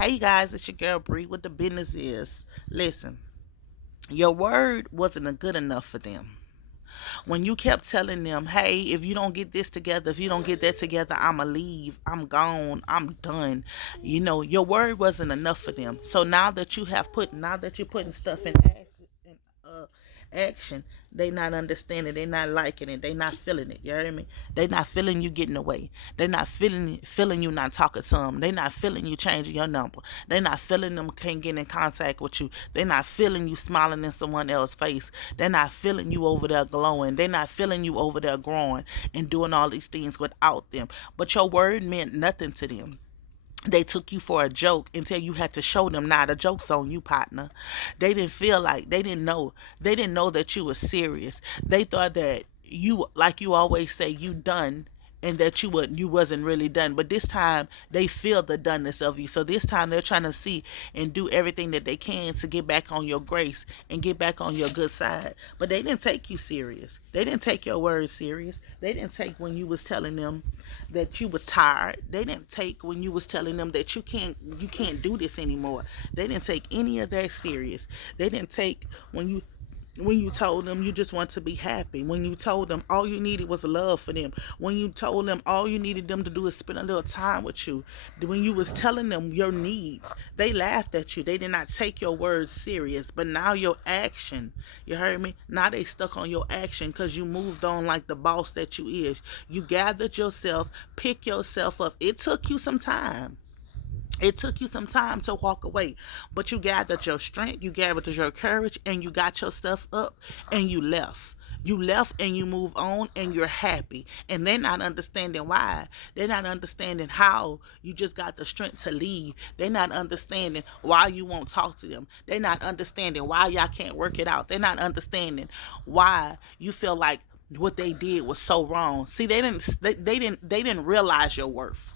Hey you guys, it's your girl Bree. What the business is. Listen, your word wasn't good enough for them. When you kept telling them, hey, if you don't get this together, if you don't get that together, I'ma leave. I'm gone. I'm done. Your word wasn't enough for them. So now that you're putting stuff in action, they not understanding, they not liking it, they not feeling it. You hear me? They not feeling you getting away. They not feeling you not talking to them. They not feeling you changing your number. They not feeling them can't get in contact with you. They not feeling you smiling in someone else's face. They're not feeling you over there glowing. They're not feeling you over there growing and doing all these things without them. But your word meant nothing to them. They took you for a joke until you had to show them, nah, the joke's on you, partner. They didn't feel like, they didn't know that you were serious. They thought that you, like you always say, you done, and that you wasn't really done. But this time they feel the doneness of you. So this time they're trying to see and do everything that they can to get back on your grace and get back on your good side. But they didn't take you serious. They didn't take your words serious. They didn't take when you was telling them that you was tired. They didn't take when you was telling them that you can't do this anymore. They didn't take any of that serious. They didn't take when you told them you just want to be happy, when you told them all you needed was love for them, when you told them all you needed them to do is spend a little time with you, when you was telling them your needs, they laughed at you. They did not take your words serious. But now your action, you heard me, now they stuck on your action because you moved on like the boss that you is. You gathered yourself, pick yourself up. It took you some time. It took you some time to walk away, but you gathered your strength, you gathered your courage, and you got your stuff up and you left. You left and you move on and you're happy. And they're not understanding why. They're not understanding how you just got the strength to leave. They're not understanding why you won't talk to them. They're not understanding why y'all can't work it out. They're not understanding why you feel like what they did was so wrong. See, they didn't realize your worth.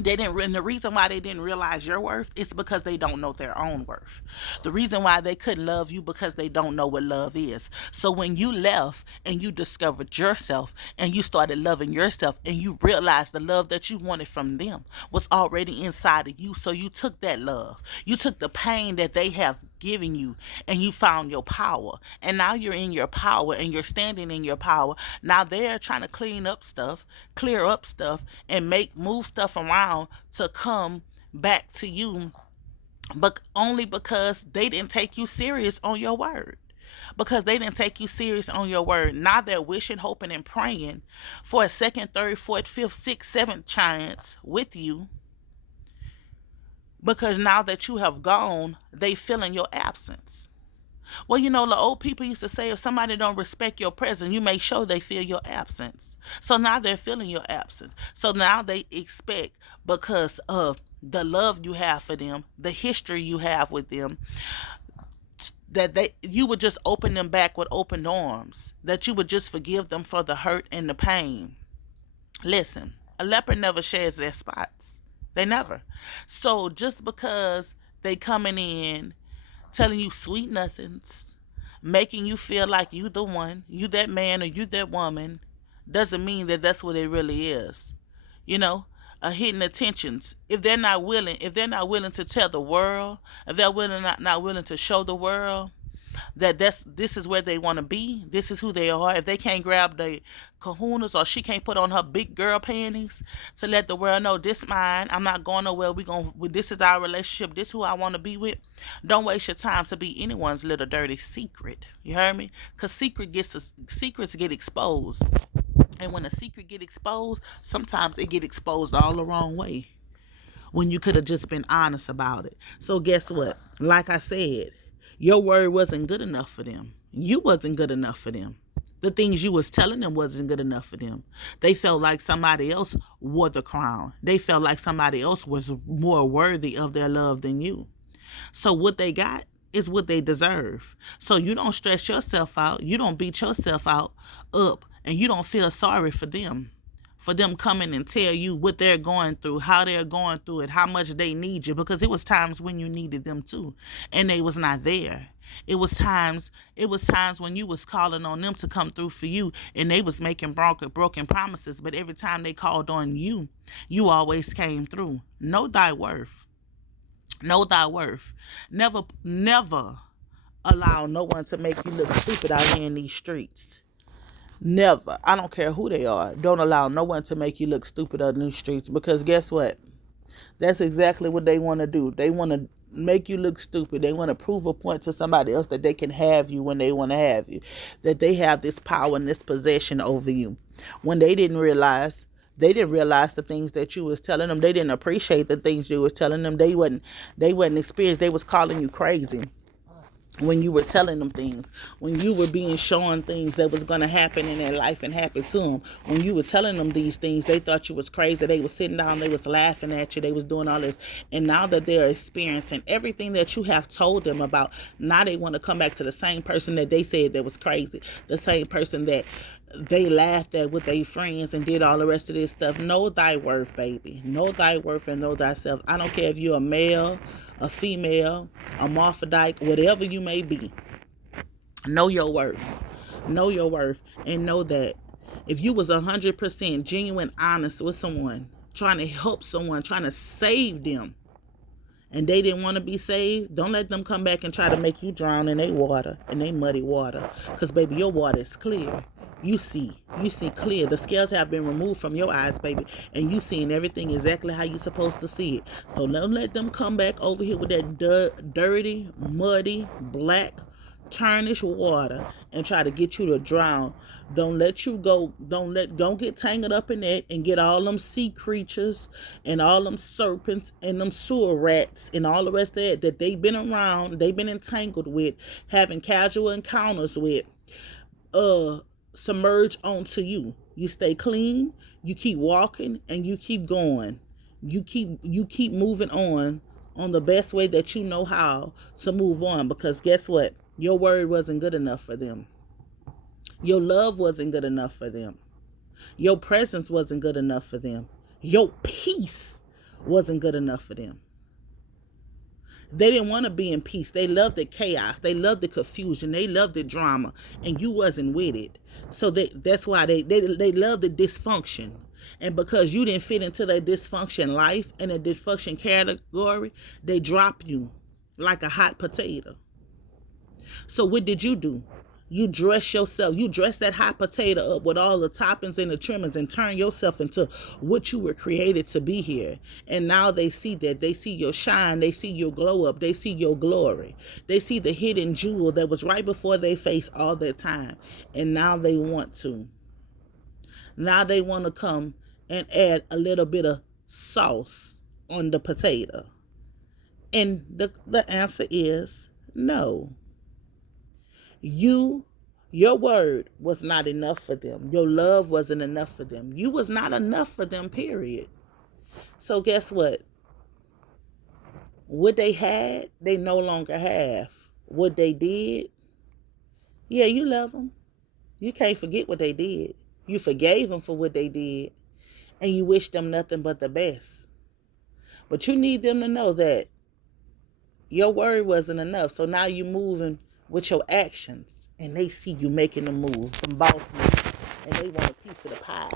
They didn't, and the reason why they didn't realize your worth is because they don't know their own worth. The reason why they couldn't love you because they don't know what love is. So when you left and you discovered yourself and you started loving yourself and you realized the love that you wanted from them was already inside of you, so you took that love, you took the pain that they have giving you, and you found your power, and now you're in your power and you're standing in your power. Now they're trying to clear up stuff, and make move stuff around to come back to you, but only because they didn't take you serious on your word. Because they didn't take you serious on your word. Now they're wishing, hoping, and praying for a second, third, fourth, fifth, sixth, seventh chance with you, because now that you have gone, they feel in your absence. Well, the old people used to say if somebody don't respect your presence, you make sure they feel your absence. So now they're feeling your absence. So now they expect, because of the love you have for them, the history you have with them, that you would just open them back with open arms, that you would just forgive them for the hurt and the pain. Listen, a leopard never sheds their spots. They never. So just because they coming in telling you sweet nothings, making you feel like you the one, you that man or you that woman, doesn't mean that that's what it really is. You know, hidden attentions. If they're not willing to tell the world, if they're not willing to show the world that this is where they want to be, this is who they are. If they can't grab the kahunas, or she can't put on her big girl panties to let the world know this mine, I'm not going nowhere, this is our relationship, this who I want to be with. Don't waste your time to be anyone's little dirty secret. You heard me? Because secrets get exposed. And when a secret get exposed, sometimes it get exposed all the wrong way, when you could have just been honest about it. So guess what? Like I said, your word wasn't good enough for them. You wasn't good enough for them. The things you was telling them wasn't good enough for them. They felt like somebody else wore the crown. They felt like somebody else was more worthy of their love than you. So what they got is what they deserve. So you don't stress yourself out. You don't beat yourself out up, and you don't feel sorry for them. For them coming and tell you what they're going through, how they're going through it, how much they need you, because it was times when you needed them too, and they was not there. It was times when you was calling on them to come through for you, and they was making broken promises, but every time they called on you, you always came through. Know thy worth. Know thy worth. Never allow no one to make you look stupid out here in these streets. Never. I don't care who they are. Don't allow no one to make you look stupid out in these streets, because guess what? That's exactly what they want to do. They want to make you look stupid. They want to prove a point to somebody else that they can have you when they want to have you, that they have this power and this possession over you. When they didn't realize the things that you was telling them. They didn't appreciate the things you was telling them. They wasn't experienced. They was calling you crazy when you were telling them things, when you were being shown things that was going to happen in their life and happen to them. When you were telling them these things, they thought you was crazy. They was sitting down, they was laughing at you, they was doing all this. And now that they're experiencing everything that you have told them about, now they want to come back to the same person that they said that was crazy, the same person that they laughed at with their friends and did all the rest of this stuff. Know thy worth, baby. Know thy worth and know thyself. I don't care if you're a male, a female, a hermaphrodite, whatever you may be. Know your worth. Know your worth. And know that if you was 100% genuine, honest with someone, trying to help someone, trying to save them, and they didn't want to be saved, don't let them come back and try to make you drown in their water, in their muddy water. Because, baby, your water is clear. You see clear. The scales have been removed from your eyes, baby, and you seeing everything exactly how you supposed to see it. So don't let them come back over here with that dirty, muddy, black, tarnished water and try to get you to drown. Don't let you go. Don't get tangled up in that and get all them sea creatures and all them serpents and them sewer rats and all the rest of that they've been around, they've been entangled with, having casual encounters with, submerge onto you. You stay clean, you keep walking, and you keep going. You keep moving on the best way that you know how to move on, because guess what? Your word wasn't good enough for them. Your love wasn't good enough for them. Your presence wasn't good enough for them. Your peace wasn't good enough for them. They didn't want to be in peace. They loved the chaos. They loved the confusion. They loved the drama, and you wasn't with it. So that's why they love the dysfunction. And because you didn't fit into their dysfunction life and a dysfunction category, they drop you like a hot potato. So what did you do? You dress yourself. You dress that hot potato up with all the toppings and the trimmings and turn yourself into what you were created to be here. And now they see that. They see your shine. They see your glow up. They see your glory. They see the hidden jewel that was right before their face all that time. And now they want to. Now they want to come and add a little bit of sauce on the potato. And the answer is no. Your word was not enough for them. Your love wasn't enough for them. You was not enough for them, period. So guess what? What they had, they no longer have. What they did, yeah, you love them. You can't forget what they did. You forgave them for what they did. And you wish them nothing but the best. But you need them to know that your word wasn't enough. So now you're moving with your actions, and they see you making the move, the boss moves, and they want a piece of the pie.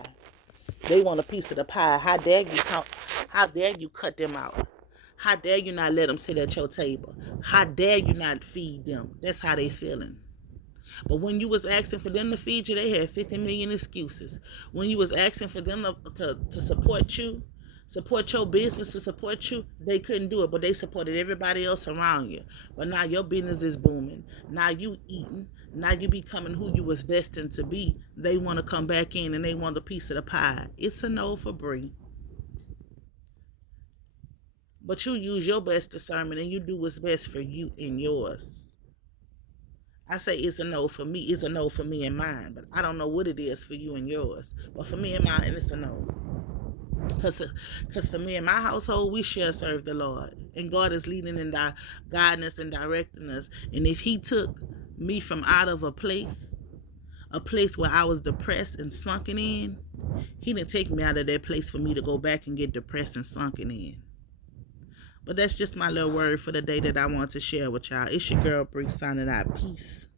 They want a piece of the pie. How dare you cut them out? How dare you not let them sit at your table? How dare you not feed them? That's how they feeling. But when you was asking for them to feed you, they had 50 million excuses. When you was asking for them to support you, support your business, to support you, they couldn't do it, but they supported everybody else around you. But now your business is booming. Now you eating. Now you becoming who you was destined to be. They want to come back in and they want a piece of the pie. It's a no for Bree. But you use your best discernment and you do what's best for you and yours. I say it's a no for me. It's a no for me and mine. But I don't know what it is for you and yours. But for me and mine, it's a no. Because for me and my household, we shall serve the Lord. And God is leading and guiding us and directing us. And if he took me from out of a place where I was depressed and sunken in, he didn't take me out of that place for me to go back and get depressed and sunken in. But that's just my little word for the day that I want to share with y'all. It's your girl Bree signing out. Peace.